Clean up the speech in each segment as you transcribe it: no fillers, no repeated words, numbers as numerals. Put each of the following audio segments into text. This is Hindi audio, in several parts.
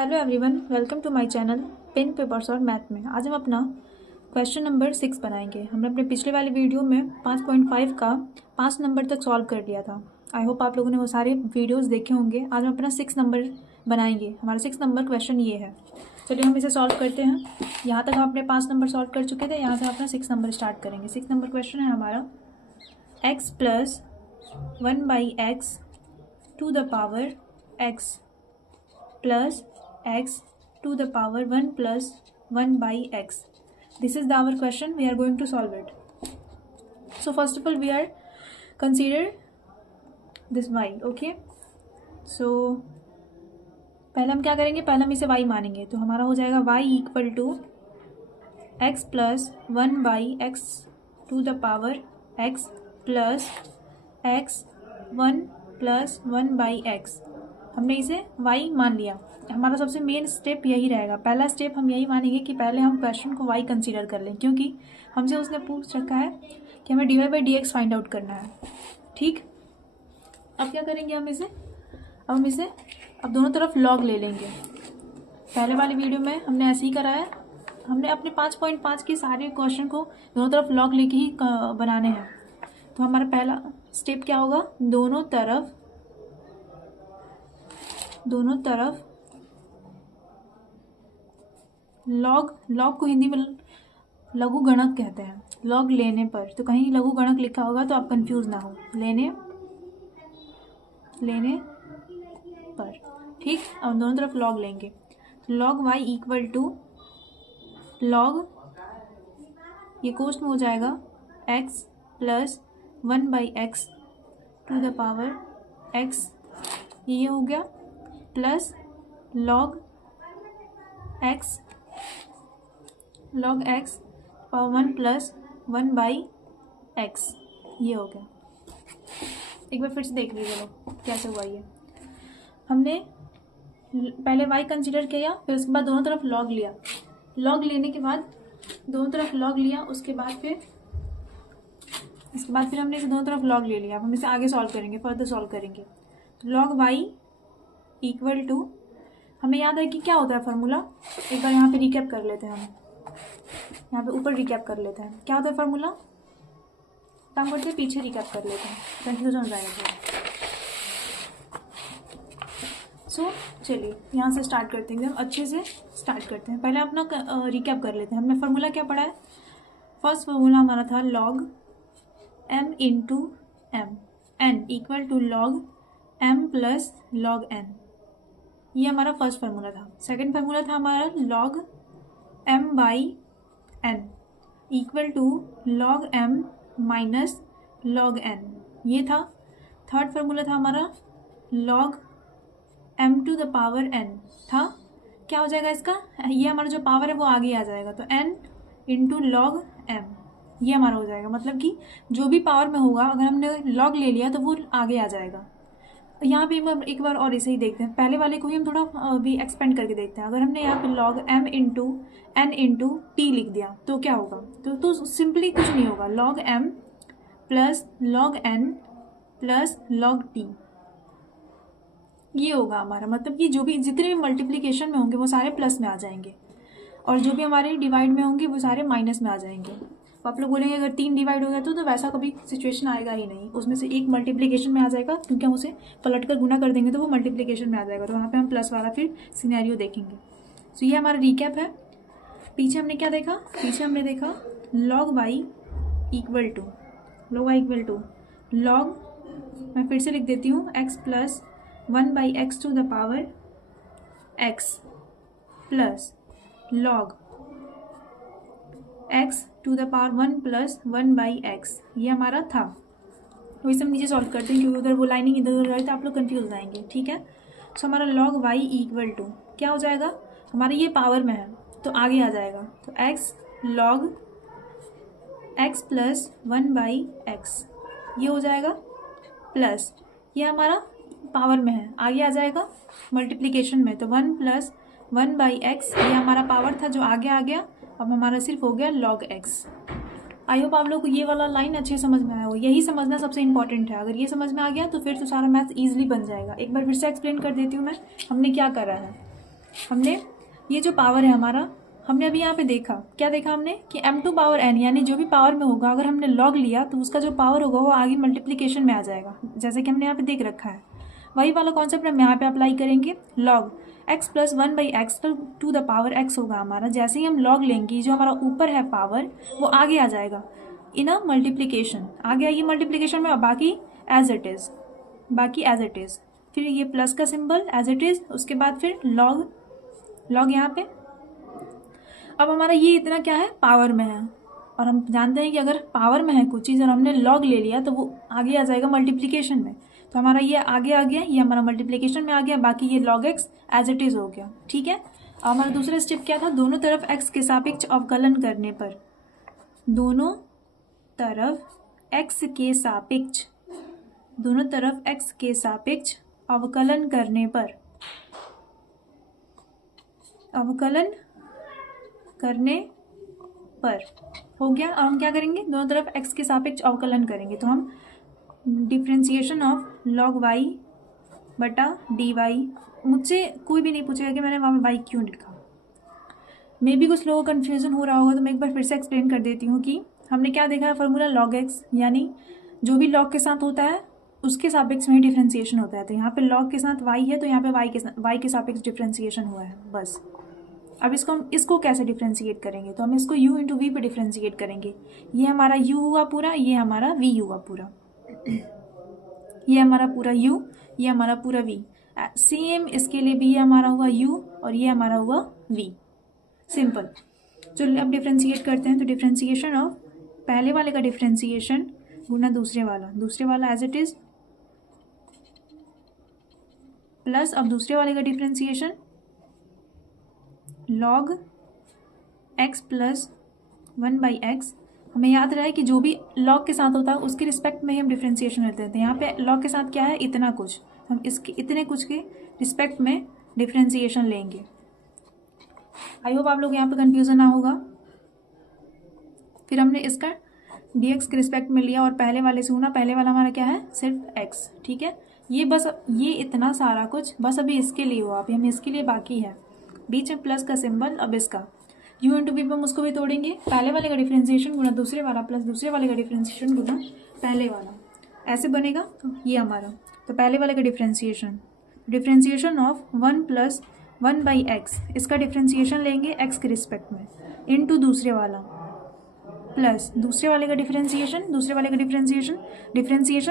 Hello everyone, welcome to my channel pen papers और मैथ में। आज हम अपना क्वेश्चन नंबर 6 बनाएंगे। हमने अपने पिछले वाली वीडियो में 5.5 का 5 नंबर तक सॉल्व कर लिया था। आई होप आप लोगों ने वो सारे वीडियोस देखे होंगे। आज हम अपना 6 नंबर बनाएंगे। हमारा 6 नंबर क्वेश्चन ये है। चलिए हम इसे सॉल्व करते हैं। यहाँ तक हम अपने 5 नंबर सॉल्व कर चुके थे, यहाँ से अपना 6 नंबर स्टार्ट करेंगे। 6 नंबर क्वेश्चन है हमारा x plus 1/x to the power x plus x to the power 1 plus 1 by x. This is our question. We are going to solve it. So first of all we are consider this y. Okay. So पहले हम क्या करेंगे, पहले हम इसे y मानेंगे। तो हमारा हो जाएगा y equal to x plus 1 by x to the power x plus x 1 plus 1 by x। हमने इसे y मान लिया। हमारा सबसे मेन स्टेप यही रहेगा। पहला स्टेप हम यही मानेंगे कि पहले हम क्वेश्चन को y कंसीडर कर लें, क्योंकि हमसे उसने पूछ रखा है कि हमें dy/dx फाइंड आउट करना है। ठीक, अब क्या करेंगे हम इसे, अब दोनों तरफ log ले लेंगे। पहले वाली वीडियो में हमने ऐसे ही करा है। हमने अपने 5.5 के सारे क्वेश्चन को दोनों तरफ log लेके ही बनाने हैं। तो हमारा पहला स्टेप क्या होगा, दोनों तरफ लॉग को हिंदी में लघु गणक कहते हैं। लॉग लेने पर, तो कहीं लघु गणक लिखा होगा तो आप कंफ्यूज ना हो, लेने पर। ठीक, अब दोनों तरफ लॉग लेंगे। Log y equal to log, ये कोष्ट में हो जाएगा x plus 1/x to the power x, ये हो गया, plus log x power 1 plus 1 by x, ये हो गया। एक बार फिर से देख लीजिए लोग कैसे हुआ ये। हमने पहले y कंसीडर किया, फिर उसके बाद दोनों तरफ log लिया। log लेने के बाद दोनों तरफ log लिया, इसके बाद फिर हमने इसे दोनों तरफ log ले लिया। अब हम इसे आगे सॉल्व करेंगे, फर्दर सॉल्व करेंगे। तो log y इक्वल टू, हमें याद है कि क्या होता है फार्मूला, एक बार यहाँ पे रिकैप कर लेते हैं। हम यहाँ पे ऊपर रिकैप कर लेते हैं, क्या होता है फार्मूला, काम करते हैं पीछे रिकैप कर लेते हैं, कंफ्यूजन हो जाएगा। सो चलिए यहाँ से स्टार्ट करते हैं, एकदम अच्छे से स्टार्ट करते हैं। पहले अपना रिकैप कर लेते हैं। हमने फार्मूला क्या पढ़ा है, फर्स्ट फार्मूला हमारा था log m into m, n equal to log m plus log n, ये हमारा फर्स्ट फार्मूला था। सेकंड फार्मूला था हमारा log m by n equal to log m minus log n, ये था। थर्ड फार्मूला था हमारा log m to the power n था। क्या हो जाएगा इसका, ये हमारा जो पावर है वो आगे आ जाएगा, तो n इंटू log m, ये हमारा हो जाएगा। मतलब कि जो भी पावर में होगा, अगर हमने log ले लिया तो वो आगे आ जाएगा। यहाँ पे हम एक बार और इसे ही देखते हैं। पहले वाले को ही हम थोड़ा भी एक्सपेंड करके देखते हैं। अगर हमने यहाँ पे log m into n into t लिख दिया तो क्या होगा, तो सिंपली कुछ नहीं होगा, log m plus log n plus log t, ये होगा हमारा। मतलब कि जो भी जितने भी मल्टीप्लिकेशन में होंगे वो सारे प्लस में आ जाएंगे, और जो भी हमारे डिवाइड में होंगे वो सारे माइनस में आ जाएंगे। तो आप लोग बोलेंगे अगर 3 डिवाइड हो गया तो वैसा कभी सिचुएशन आएगा ही नहीं, उसमें से एक मल्टीप्लिकेशन में आ जाएगा, क्योंकि हम उसे पलट कर गुना कर देंगे तो वो मल्टीप्लिकेशन में आ जाएगा। तो वहाँ पे हम प्लस वाला फिर सिनेरियो देखेंगे। सो ये हमारा रिकैप है। पीछे हमने क्या देखा, पीछे हमने देखा log y equal to log, मैं फिर से लिख देती हूँ, x plus 1/x to the power x plus log x to the power 1 plus 1/x, ये हमारा था। तो इसे हम नीचे सॉल्व करते हैं, क्योंकि उधर वो लाइनिंग इधर उधर रहे तो आप लोग कंफ्यूज हो जाएंगे। ठीक है, सो हमारा log y इक्वल टू क्या हो जाएगा, हमारे ये पावर में है तो आगे आ जाएगा, तो x log x plus 1/x, ये हो जाएगा, प्लस ये हमारा पावर में है, आगे आ जाएगा मल्टीप्लिकेशन में, तो 1 प्लस 1/x, ये हमारा पावर था जो आगे आ गया। अब हमारा सिर्फ हो गया log x। आई होप आप लोग को ये वाला लाइन अच्छे समझ में आया हो। यही समझना सबसे इंपॉर्टेंट है। अगर ये समझ में आ गया तो फिर तो सारा मैथ ईजिली बन जाएगा। एक बार फिर से एक्सप्लेन कर देती हूँ मैं, हमने क्या करा है। हमने ये जो पावर है हमारा, हमने अभी यहाँ पे देखा, क्या देखा हमने कि m2 पावर n, यानी जो भी पावर में होगा अगर हमने लॉग लिया तो उसका जो पावर होगा वो आगे मल्टीप्लिकेशन में आ जाएगा, जैसे कि हमने यहाँ पे देख रखा है। वही वाला कॉन्सेप्ट हम यहाँ पे अप्लाई करेंगे। Log x plus 1/x to the power x होगा हमारा। जैसे ही हम लॉग लेंगे, जो हमारा ऊपर है पावर वो आगे आ जाएगा इन अ मल्टीप्लिकेशन, आगे आइए मल्टीप्लिकेशन में, बाकी एज इट इज़, बाकी एज इट इज़। फिर ये प्लस का सिंबल एज इट इज़, उसके बाद फिर लॉग यहाँ पे। अब हमारा ये इतना क्या है, पावर में है, और हम जानते हैं कि अगर पावर में है कुछ चीज़ और हमने लॉग ले लिया तो वो आगे आ जाएगा मल्टीप्लिकेशन में। तो हमारा ये आगे आ गया, ये हमारा मल्टीप्लिकेशन में आ गया, बाकी ये log x as it is हो गया। ठीक है। अब हमारा दूसरा स्टेप क्या था, दोनों तरफ एक्स के सापेक्ष अवकलन करने पर, दोनों तरफ एक्स के सापेक्ष, दोनों तरफ एक्स के सापेक्ष अवकलन करने पर, अवकलन करने पर हो गया। अब हम क्या करेंगे, दोनों तरफ x के सापेक्ष अवकलन करेंगे, तो हम डिफ्रेंसिएशन ऑफ log y बटा dy, मुझसे कोई भी नहीं पूछेगा कि मैंने वहाँ पे y क्यों लिखा। मे भी कुछ लोगों को कन्फ्यूज़न हो रहा होगा, तो मैं एक बार फिर से एक्सप्लेन कर देती हूँ कि हमने क्या देखा है फॉर्मूला, log x, यानी जो भी log के साथ होता है उसके सापेक्ष में ही डिफ्रेंसिएशन होता है। तो यहाँ पे log के साथ y है, तो यहाँ पे y के सापेक्ष डिफ्रेंसिएशन हुआ है, बस। अब इसको कैसे डिफ्रेंशिएट करेंगे, तो हम इसको u इंटू वी पे डिफ्रेंशिएट करेंगे। ये हमारा u हुआ पूरा, ये हमारा v हुआ पूरा, ये हमारा पूरा u, ये हमारा पूरा v। सेम इसके लिए भी ये हमारा हुआ u और ये हमारा हुआ v। सिंपल। चलिए अब डिफ्रेंशिएट करते हैं। तो डिफ्रेंशिएशन ऑफ पहले वाले का डिफ्रेंशिएशन गुना दूसरे वाला एज इट इज, प्लस अब दूसरे वाले का differentiation log x plus 1/x। हमें याद रहा है कि जो भी log के साथ होता है उसके रिस्पेक्ट में ही हम डिफ्रेंसिएशन लेते हैं। यहाँ पे log के साथ क्या है, इतना कुछ, हम इसके इतने कुछ के रिस्पेक्ट में डिफ्रेंसिएशन लेंगे। आई होप आप लोग यहाँ पे कन्फ्यूज़न ना होगा। फिर हमने इसका dx के रिस्पेक्ट में लिया और पहले वाले से गुना, पहले वाला हमारा क्या है, सिर्फ x। ठीक है, ये बस, ये इतना सारा कुछ बस अभी इसके लिए हुआ, अभी हमें इसके लिए बाकी है बीच में प्लस का सिंबल। अब इसका u इंटू वी पे हम उसको भी तोड़ेंगे, पहले वाले का डिफ्रेंसिएशन गुना दूसरे वाला प्लस दूसरे वाले का डिफ्रेंसिएशन गुना पहले वाला, ऐसे बनेगा। तो ये हमारा, तो पहले वाले का डिफ्रेंसिएशन ऑफ 1 प्लस 1/x, इसका डिफ्रेंसिएशन लेंगे x के रिस्पेक्ट में, इनटू दूसरे वाला प्लस दूसरे वाले का differentiation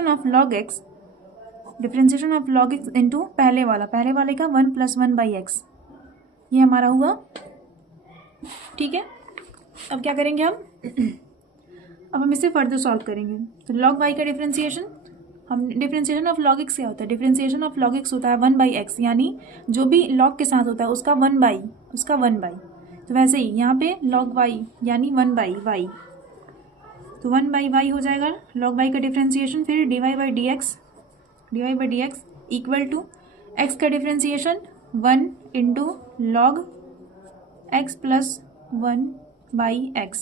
of log x, differentiation of log x into पहले वाले का 1 प्लस 1/x, ये हमारा हुआ। ठीक है, अब क्या करेंगे हम अब हम इसे फर्दर सॉल्व करेंगे। तो log y का डिफ्रेंसिएशन, हम डिफ्रेंसिएशन ऑफ log x क्या होता है, डिफ्रेंसिएशन ऑफ log x होता है 1/x, यानी जो भी log के साथ होता है उसका 1/। तो वैसे ही यहाँ पे log y यानी 1/y, तो 1/y हो जाएगा log y का डिफ्रेंसिएशन। फिर dy by dx equal to x का differentiation 1 into log x plus 1/x,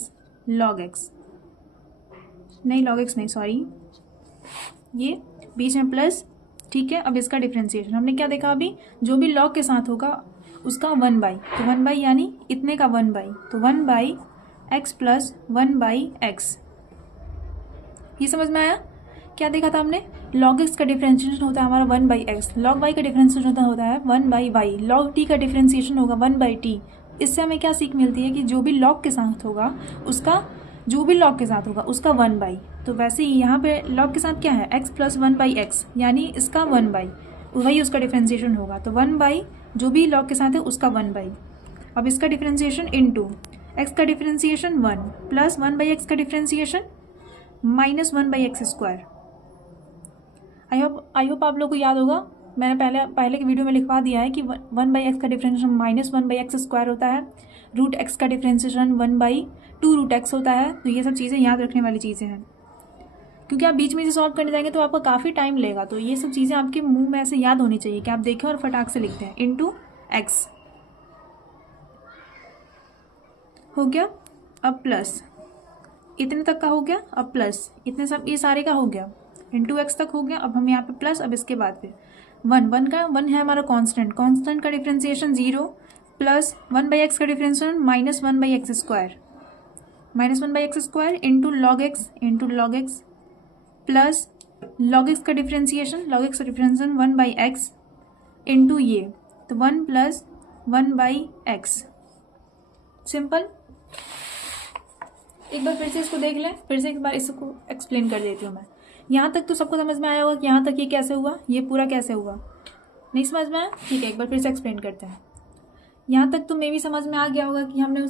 log x नहीं सॉरी, ये बीच में प्लस। ठीक है, अब इसका डिफ्रेंसिएशन हमने क्या देखा, अभी जो भी log के साथ होगा उसका 1/, तो 1/, यानी इतने का 1/, तो 1/x प्लस 1/x। ये समझ में आया, क्या देखा था हमने, log x का डिफ्रेंशिएशन होता है हमारा 1/x, log y का डिफ्रेंशिएशन होता है 1/y, log t का डिफ्रेंशिएशन होगा 1/t। इससे हमें क्या सीख मिलती है कि जो भी log के साथ होगा उसका 1/। तो वैसे ही यहाँ पे log के साथ क्या है, x प्लस 1/x, यानी इसका 1/, वही उसका डिफ्रेंशिएशन होगा। तो 1/, जो भी log के साथ है उसका 1/। अब इसका डिफ्रेंशिएशन इनटू x का डिफ्रेंशिएशन 1 प्लस 1/x का डिफ्रेंशिएशन माइनस 1/x स्क्वायर। आई होप आप लोग को याद होगा, मैंने पहले की वीडियो में लिखवा दिया है कि 1/x का डिफ्रेंशिएशन माइनस 1/x स्क्वायर होता है, रूट x का डिफ्रेंशिएशन 1/2 रूट x होता है। तो ये सब चीज़ें याद रखने वाली चीज़ें हैं, क्योंकि आप बीच में से सॉल्व करने जाएंगे तो आपका काफ़ी टाइम लेगा। तो ये सब चीज़ें आपके मुंह में ऐसे याद होनी चाहिए कि आप देखें और फटाक से लिखते हैं। इंटू x हो गया, अब प्लस इतने तक का हो गया, अब प्लस इतने सब ये सारे का हो गया, इंटू x तक हो गया। अब हम यहाँ पे प्लस, अब इसके बाद फिर 1 है हमारा कांस्टेंट का डिफ्रेंसिएशन 0, प्लस 1/x का differentiation minus 1/x square, minus 1/x square into log x plus log x का डिफरेंशिएशन 1/x इंटू ये, तो 1 प्लस 1/x। सिंपल। एक बार फिर से इसको देख लें, फिर से एक बार इसको एक्सप्लेन कर देती हूँ मैं। यहाँ तक तो सबको समझ में आया होगा कि यहाँ तक ये कैसे हुआ, ये पूरा कैसे हुआ। नहीं समझ में आया? ठीक है, एक बार फिर से एक्सप्लेन करते हैं। यहाँ तक तो मे भी समझ में आ गया होगा कि हमने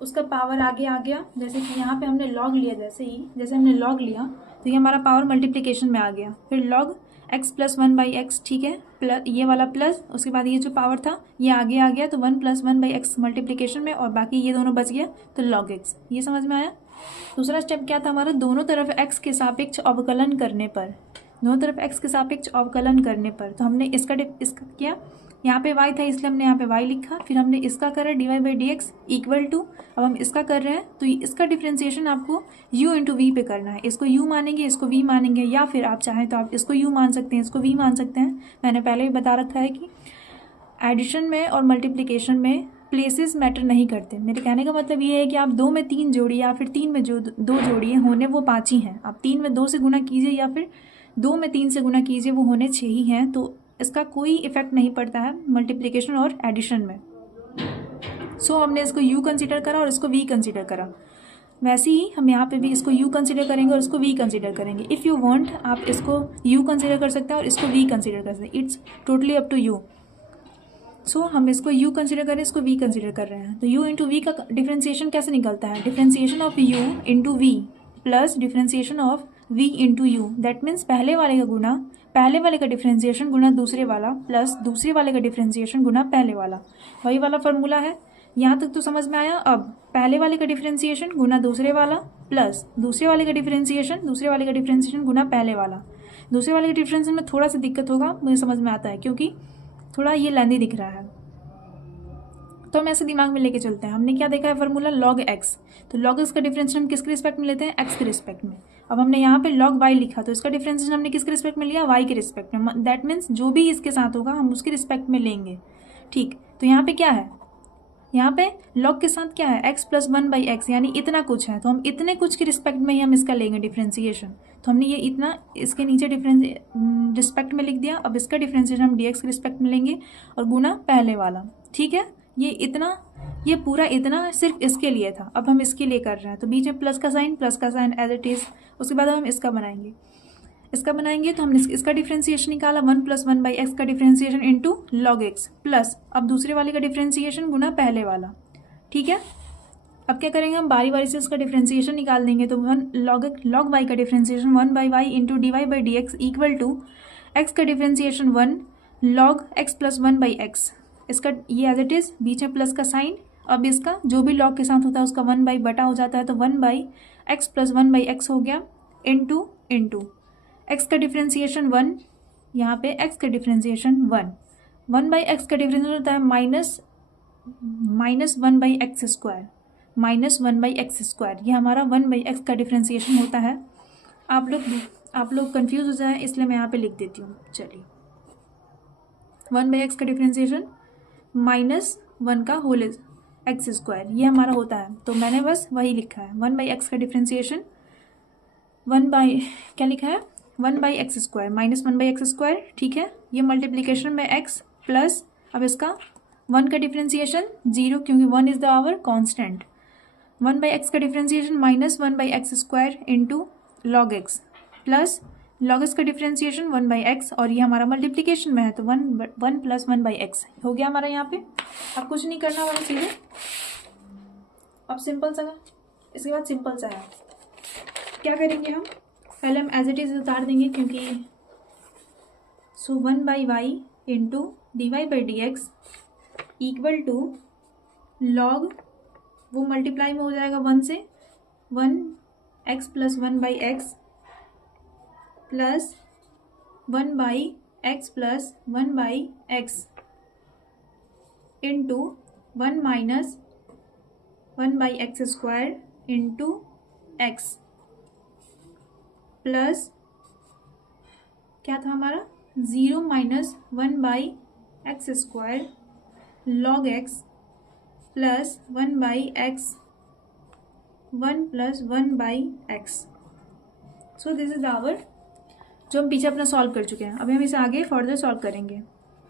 उसका पावर आगे आ गया। जैसे कि यहाँ पे हमने लॉग लिया, जैसे हमने लॉग लिया तो ये हमारा पावर मल्टीप्लिकेशन में आ गया। फिर लॉग x प्लस 1/x, ठीक है, प्लस ये वाला प्लस, उसके बाद ये जो पावर था ये आगे आ गया तो 1 प्लस 1/x मल्टीप्लिकेशन में, और बाकी ये दोनों बच गया तो लॉग x। ये समझ में आया? दूसरा स्टेप क्या था हमारा, दोनों तरफ x के सापेक्ष अवकलन करने पर, दोनों तरफ x के सापेक्ष अवकलन करने पर, तो हमने इसका किया, यहाँ पे y था इसलिए हमने यहाँ पे y लिखा, फिर हमने इसका करा dy/dx इक्वल टू, अब हम इसका कर रहे हैं तो इसका डिफ्रेंसिएशन आपको u इंटू वी पे करना है। इसको u मानेंगे, इसको v मानेंगे, या फिर आप चाहें तो आप इसको u मान सकते हैं, इसको v मान सकते हैं। मैंने पहले भी बता रखा है कि एडिशन में और मल्टीप्लिकेशन में प्लेसेस मैटर नहीं करते। मेरे कहने का मतलब ये है कि आप 2 में 3 जोड़िए या फिर 3 में जो 2 जोड़िए, होने वो 5 ही हैं। आप 3 में 2 से गुना कीजिए या फिर 2 में 3 से गुना कीजिए, वो होने 6 ही हैं, तो इसका कोई इफेक्ट नहीं पड़ता है मल्टीप्लिकेशन और एडिशन में। सो हमने इसको u कंसीडर करा और इसको v कंसीडर करा, वैसे ही हम यहाँ पे भी इसको u कंसीडर करेंगे और इसको v कंसीडर करेंगे। इफ़ यू वांट आप इसको u कंसीडर कर सकते हैं और इसको v कंसीडर कर सकते हैं, it's totally up to you. So हम इसको u कंसीडर करें, इसको v कंसीडर कर रहे हैं, तो u इंटू वी का डिफ्रेंसिएशन कैसे निकलता है, differentiation of u into v plus differentiation of v into u. That means पहले वाले का गुना पहले वाले का डिफ्रेंसिएशन गुना दूसरे वाला प्लस दूसरे वाले का डिफ्रेंसिएशन गुना पहले वाला, वही वाला फॉर्मूला है। यहाँ तक तो समझ में आया? अब पहले वाले का डिफ्रेंसिएशन गुना दूसरे वाला प्लस दूसरे वाले का डिफ्रेंसिएशन गुना पहले वाला। दूसरे वाले के डिफ्रेंसिएशन में थोड़ा सा दिक्कत होगा, मुझे समझ में आता है, क्योंकि थोड़ा ये लेंदी दिख रहा है, तो हम ऐसे दिमाग में लेके चलते हैं। हमने क्या देखा है फॉर्मूला, लॉग एक्स, तो लॉग एक्स का डिफरेंशिएशन हम किसके रिस्पेक्ट में लेते हैं, एक्स के रिस्पेक्ट में। अब हमने यहाँ पे लॉग वाई लिखा तो इसका डिफरेंशिएशन हमने किसके रिस्पेक्ट में लिया, वाई के रिस्पेक्ट में। दैट मीन्स जो भी इसके साथ होगा हम उसके रिस्पेक्ट में लेंगे। ठीक, तो यहाँ पे क्या है, यहाँ पे लॉग के साथ क्या है, x प्लस 1/x, यानी इतना कुछ है, तो हम इतने कुछ के रिस्पेक्ट में ही हम इसका लेंगे डिफरेंशिएशन। तो हमने ये इतना इसके नीचे रिस्पेक्ट में लिख दिया। अब इसका डिफरेंशिएशन हम dx के रिस्पेक्ट में लेंगे और गुना पहले वाला। ठीक है, ये पूरा इतना सिर्फ इसके लिए था, अब हम इसके लिए कर रहे हैं, तो बीच में प्लस का साइन एज इट इज़। उसके बाद हम इसका बनाएंगे तो हमने इसका डिफरेंशिएशन निकाला, 1 प्लस 1/x का differentiation into log x plus अब दूसरे वाले का डिफरेंशिएशन गुना पहले वाला। ठीक है, अब क्या करेंगे, हम बारी बारी से इसका डिफरेंशिएशन निकाल देंगे। तो 1 लॉग वाई का differentiation 1/y into dy/dx equal to X का differentiation 1 log x plus 1/x, इसका ये एज इट इज़, बीच में प्लस का साइन। अब इसका जो भी लॉग के साथ होता है उसका 1/बटा हो जाता है, तो 1/x प्लस 1/x हो गया इंटू x का डिफरेंशिएशन 1, यहाँ पे x का डिफरेंशिएशन 1/x का डिफरेंशिएशन होता है माइनस 1/x स्क्वायर, ये हमारा 1/x का डिफरेंशिएशन होता है। आप लोग कंफ्यूज हो जाए इसलिए मैं यहाँ पे लिख देती हूँ। चलिए, 1/x का डिफरेंशिएशन माइनस 1 का होल एक्स स्क्वायर, ये हमारा होता है, तो मैंने बस वही लिखा है। 1/x का differentiation 1/x square minus 1/x square. ठीक है, ये मल्टीप्लीकेशन में x प्लस अब इसका 1 का डिफरेंशिएशन 0, क्योंकि 1 is the our constant. 1/x का differentiation minus 1/x square into log x plus log x का डिफरेंशिएशन 1/x, और ये हमारा मल्टीप्लिकेशन में है तो 1 प्लस 1/x हो गया हमारा। यहाँ पे अब कुछ नहीं करना वाला, सीधे अब सिंपल सा, इसके बाद सिंपल सा है। क्या करेंगे हम, पहले हम एज इट इज उतार देंगे, क्योंकि 1/y into dy/dx equal to log, वो मल्टीप्लाई में हो जाएगा 1 से, 1x plus 1/x plus 1/x plus 1/x into 1 minus 1/x square into x plus क्या था हमारा, 0 minus 1/x square log x plus 1/x 1 plus 1/x। So this is our, जो हम पीछे अपना सॉल्व कर चुके हैं। अभी हम इसे आगे फर्दर सॉल्व करेंगे।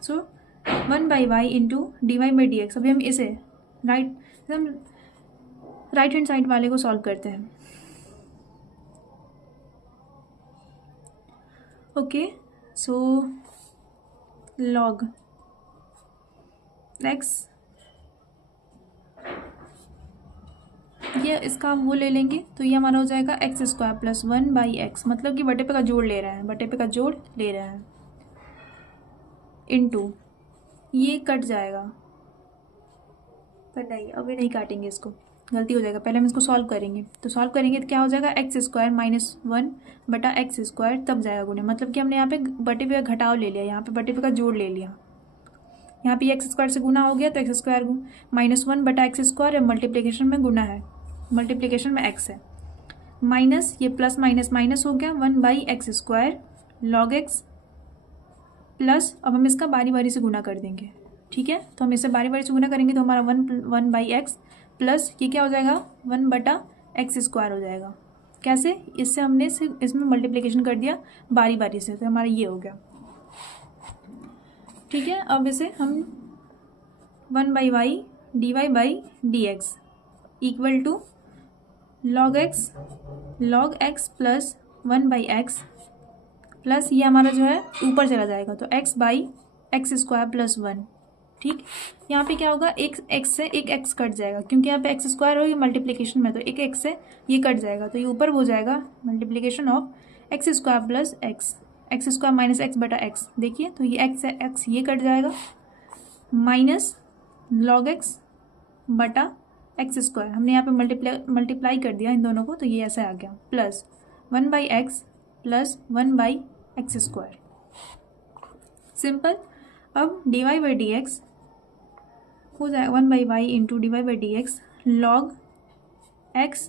सो 1/y इंटू dy/dx। अभी हम इसे राइट हैंड साइड वाले को सॉल्व करते हैं। ओके, सो log x, ये इसका हम वो ले लेंगे तो ये हमारा हो जाएगा x² प्लस 1/x, मतलब कि बटे पे का जोड़ ले रहे हैं, बटे पे का जोड़ ले रहे हैं, इनटू ये कट जाएगा, पर नहीं अभी नहीं काटेंगे इसको, गलती हो जाएगा। पहले हम इसको सॉल्व करेंगे, तो सॉल्व करेंगे तो क्या हो जाएगा x² माइनस 1 बटा x², तब जाएगा गुणे, मतलब कि हमने यहाँ पे बटे पे का घटाव ले लिया, यहाँ पे बटे पे का जोड़ ले लिया। यहाँ पे x² से गुना हो गया तो x² माइनस 1 बटा x² है, मल्टीप्लिकेशन में गुना है, मल्टीप्लिकेशन में x है, माइनस ये प्लस माइनस माइनस हो गया 1/x² log x प्लस, अब हम इसका बारी बारी से गुना कर देंगे, ठीक है। तो हम इसे बारी बारी से गुना करेंगे तो हमारा 1/x प्लस ये क्या हो जाएगा 1/x² हो जाएगा। कैसे, इससे हमने इसमें मल्टीप्लिकेशन कर दिया बारी बारी से, तो हमारा ये हो गया, ठीक है। अब इसे हम 1/y dy/dx equal to log x plus 1/x plus ये हमारा जो है ऊपर चला जाएगा तो x/x² प्लस 1, ठीक। यहाँ पे क्या होगा, एक x से एक x कट जाएगा, क्योंकि यहाँ पे x² हो, ये मल्टीप्लिकेशन में, तो एक x से ये कट जाएगा, तो ये ऊपर हो जाएगा multiplication of x² plus x² minus x बटा x। देखिए तो ये x से x ये कट जाएगा, माइनस log x बटा x², हमने यहाँ पे मल्टीप्लाई कर दिया इन दोनों को, तो ये ऐसे आ गया, plus 1/x plus 1/x², simple. अब dy/dx हो जाएगा 1/y into dy/dx log x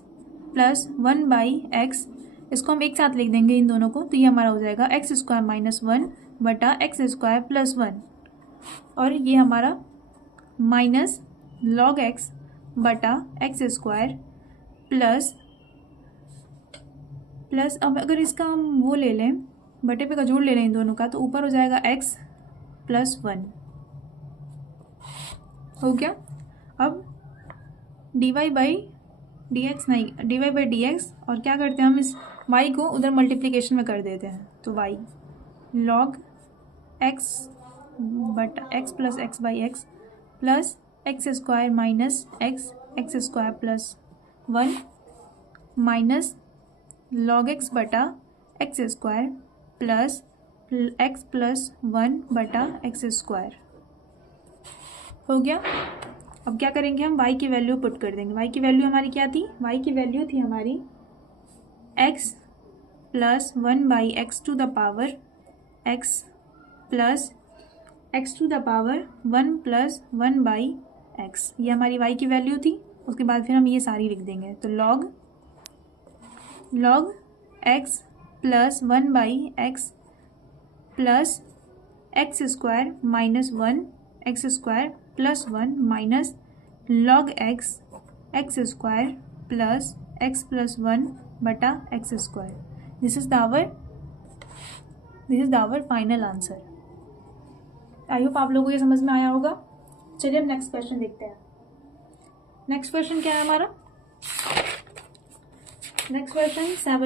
plus 1/x, इसको हम एक साथ लिख देंगे इन दोनों को, तो ये हमारा हो जाएगा x² माइनस 1 बटा x² प्लस 1, और ये हमारा माइनस log x बटा x² प्लस अब अगर इसका हम वो ले लें, बटे पे का जोड़ ले लें इन दोनों का, तो ऊपर हो जाएगा x प्लस 1, हो गया। अब dy/dx नहीं, dy/dx, और क्या करते हैं हम इस y को उधर मल्टीप्लिकेशन में कर देते हैं, तो y log x बटा x plus x/x plus x² minus x² plus 1 minus log x बटा x² प्लस x प्लस 1 बटा x², हो गया। अब क्या करेंगे, हम y की वैल्यू पुट कर देंगे। y की वैल्यू हमारी क्या थी, y की वैल्यू थी हमारी x plus 1/x to the power x plus x to the power 1 plus 1/x, ये हमारी y की वैल्यू थी। उसके बाद फिर हम ये सारी लिख देंगे, तो log x plus 1/x plus x² minus 1 x² plus 1 minus log x² plus x plus 1 बटा x²। This is our final answer. I hope आप लोगों को ये समझ में आया होगा। चलिए हम नेक्स्ट क्वेश्चन देखते हैं। नेक्स्ट क्वेश्चन क्या है हमारा, नेक्स्ट क्वेश्चन 7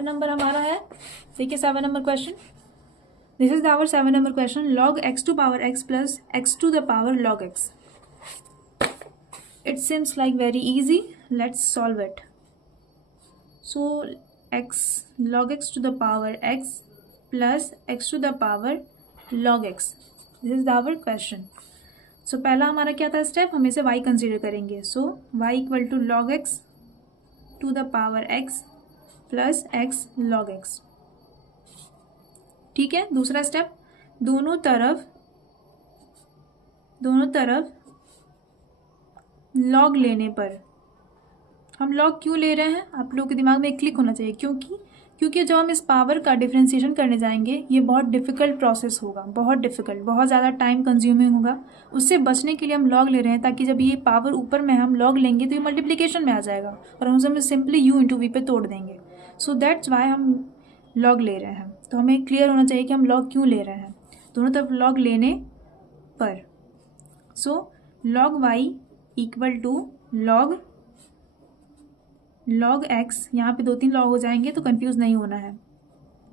नंबर हमारा है। देखिए 7 नंबर क्वेश्चन, दिस इज आवर 7 नंबर question. log x to power x plus x to the power log x। It seems like very easy, let's solve it. So log x to the power x plus x to the power log x, this is our question। सो पहला हमारा क्या था स्टेप, हम इसे y कंसीडर करेंगे। So y equal to log x to the power x plus x log x, ठीक है। दूसरा स्टेप, दोनों तरफ log लेने पर, हम log क्यों ले रहे हैं, आप लोगों के दिमाग में एक क्लिक होना चाहिए, क्योंकि क्योंकि जब हम इस पावर का डिफरेंशिएशन करने जाएंगे ये बहुत डिफ़िकल्ट प्रोसेस होगा, बहुत डिफ़िकल्ट, बहुत ज़्यादा टाइम कंज्यूमिंग होगा। उससे बचने के लिए हम लॉग ले रहे हैं, ताकि जब ये पावर ऊपर में हम लॉग लेंगे तो ये मल्टीप्लिकेशन में आ जाएगा और हम उसे सिंपली u इंटू वी पे तोड़ देंगे। सो दैट्स वाई हम लॉग ले रहे हैं। तो हमें क्लियर होना चाहिए कि हम लॉग क्यों ले रहे हैं, दोनों तरफ लॉग लेने पर। So log y equal to log x, यहाँ पे 2-3 लॉग हो जाएंगे तो कंफ्यूज नहीं होना है,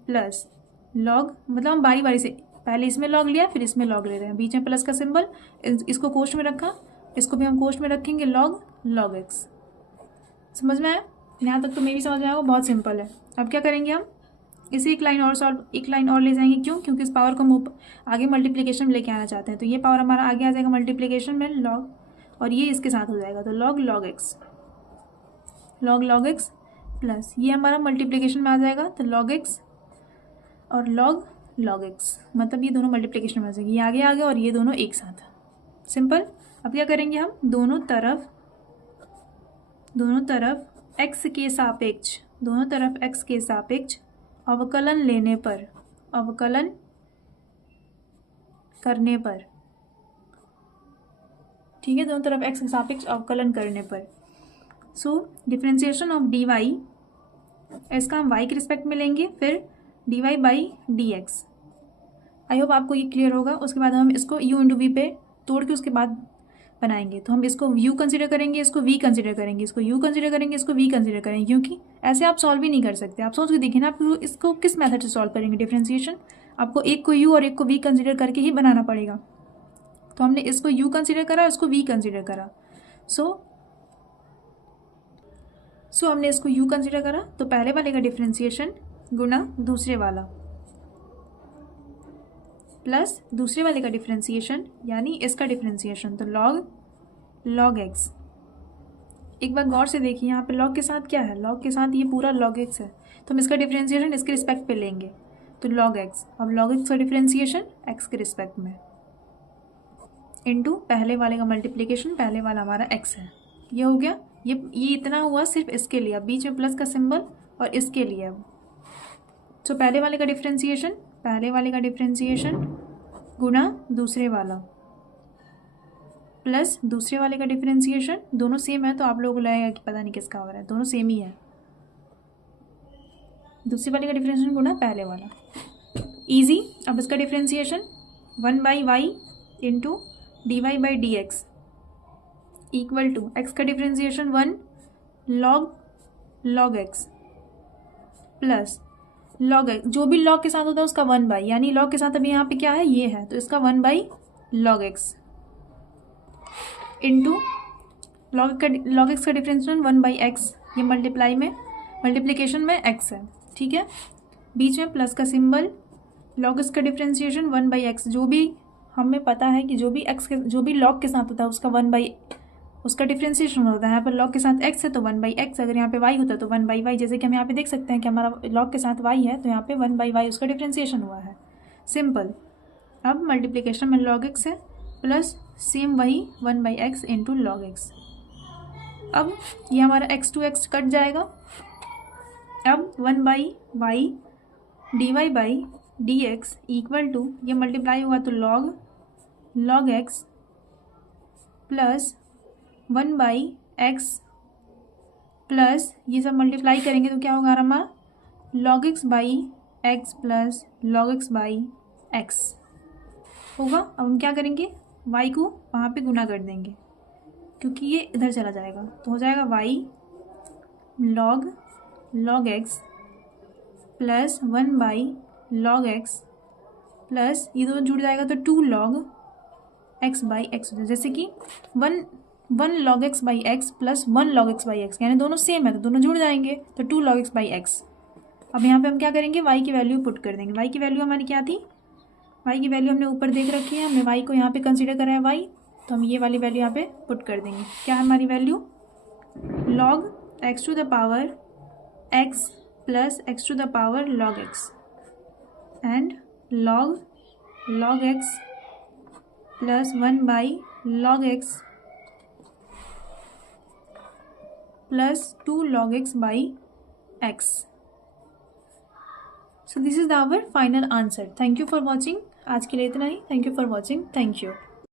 प्लस लॉग, मतलब हम बारी बारी से पहले इसमें लॉग लिया फिर इसमें लॉग ले रहे हैं, बीच में प्लस का सिंबल, इसको कोष्ठ में रखा, इसको भी हम कोष्ठ में रखेंगे, लॉग एक्स। समझ में आया? यहाँ तक तो मे भी समझ में आएगा, बहुत सिंपल है। अब क्या करेंगे हम इसे एक लाइन और ले जाएंगे। क्यों? क्योंकि इस पावर को हम आगे मल्टीप्लिकेशन में लेके आना चाहते हैं, तो ये पावर हमारा आगे आ जाएगा मल्टीप्लिकेशन में लॉग, और ये इसके साथ हो जाएगा, तो लॉग एक्स प्लस ये हमारा मल्टीप्लिकेशन में आ जाएगा, तो लॉग एक्स और लॉग एक्स, मतलब ये दोनों मल्टीप्लिकेशन में आ जाएगी, ये आगे आ गया और ये दोनों एक साथ। सिंपल। अब क्या करेंगे हम दोनों तरफ x के सापेक्ष अवकलन करने पर, ठीक है, दोनों तरफ x के सापेक्ष अवकलन करने पर। सो डिफरेंशिएशन ऑफ dy, इसका हम y के रिस्पेक्ट में लेंगे, फिर dy by D x. I hope आपको ये क्लियर होगा। उसके बाद हम इसको u इंटू वी पे तोड़ के उसके बाद बनाएंगे, तो हम इसको u कंसिडर करेंगे, इसको v कंसिडर करेंगे, इसको u कंसिडर करेंगे, इसको v कंसिडर करेंगे, क्योंकि ऐसे आप सॉल्व ही नहीं कर सकते। आप सोच के देखिए ना, आप इसको किस मेथड से सॉल्व करेंगे डिफरेंशिएशन, आपको एक को u और एक को v कंसिडर करके ही बनाना पड़ेगा। तो हमने इसको u कंसिडर करा, इसको v कंसिडर करा। सो हमने इसको u कंसिडर करा, तो पहले वाले का डिफरेंशिएशन गुना दूसरे वाला, प्लस दूसरे वाले का डिफरेंशिएशन यानी इसका डिफरेंशिएशन, तो लॉग एक्स। एक बार गौर से देखिए, यहाँ पे लॉग के साथ क्या है, लॉग के साथ ये पूरा लॉग एक्स है, तो हम इसका डिफरेंशिएशन इसके रिस्पेक्ट पे लेंगे, तो लॉग एक्स। अब लॉग एक्स का डिफरेंशिएशन एक्स के रिस्पेक्ट में इनटू पहले वाले का मल्टीप्लिकेशन, पहले वाला हमारा एक्स है, ये हो गया। ये इतना हुआ सिर्फ इसके लिए, अब बीच में प्लस का सिंबल और इसके लिए। अब तो पहले वाले का डिफरेंशिएशन गुना दूसरे वाला, प्लस दूसरे वाले का डिफरेंशिएशन, दोनों सेम है तो आप लोगों को लगेगा कि पता नहीं किसका हो रहा है, दोनों सेम ही है। दूसरे वाले का डिफरेंशिएशन गुना पहले वाला, इजी। अब इसका differentiation 1/y into dy by D x equal to X का differentiation 1 log x plus log X, जो भी लॉग के साथ होता है उसका 1/, यानी लॉग के साथ अभी यहाँ पे क्या है, ये है, तो इसका 1/, log x into log x का डिफरेंशिएशन 1/x, ये मल्टीप्लिकेशन में x है, ठीक है, बीच में प्लस का सिंबल, लॉग एक्स का डिफरेंशिएशन 1/x, जो भी हमें पता है कि जो भी लॉग के साथ होता है उसका 1/, उसका डिफरेंशिएशन होता है। यहाँ पर लॉग के साथ x है तो 1/x, अगर यहाँ पे y होता है तो 1/y, जैसे कि हम यहाँ पे देख सकते हैं कि हमारा लॉग के साथ y है तो यहाँ पे 1/y उसका डिफरेंशिएशन हुआ है, सिंपल। अब मल्टीप्लिकेशन में लॉग x है प्लस सेम वही 1/x इंटू लॉग एक्स। अब ये हमारा x to x कट जाएगा। अब 1/y dy by D x equal to, ये मल्टीप्लाई हुआ तो log x plus 1/x plus ये सब मल्टीप्लाई करेंगे तो क्या होगा हमारा log x by x plus log x by x होगा। अब हम क्या करेंगे, y को वहाँ पे गुना कर देंगे क्योंकि ये इधर चला जाएगा, तो हो जाएगा y log x plus 1/log x plus ये दोनों जुड़ जाएगा तो 2 log x बाई एक्स हो जाए, जैसे कि 1 log x by x plus 1 log x by x, यानी दोनों सेम है तो दोनों जुड़ जाएंगे, तो 2 log x बाई एक्स। अब यहाँ पे हम क्या करेंगे, y की वैल्यू पुट कर देंगे। y की वैल्यू हमारी क्या थी, y की वैल्यू हमने ऊपर देख रखी है, हमने y को यहाँ पे कंसीडर करा है y, तो हम ये वाली वैल्यू यहाँ पे पुट कर देंगे। क्या है हमारी value, log x to the power x plus x to the power log x and log x plus 1/log x plus 2 log x by x। So this is our final answer. Thank you for watching. आज के लिए इतना ही। Thank you for watching. Thank you.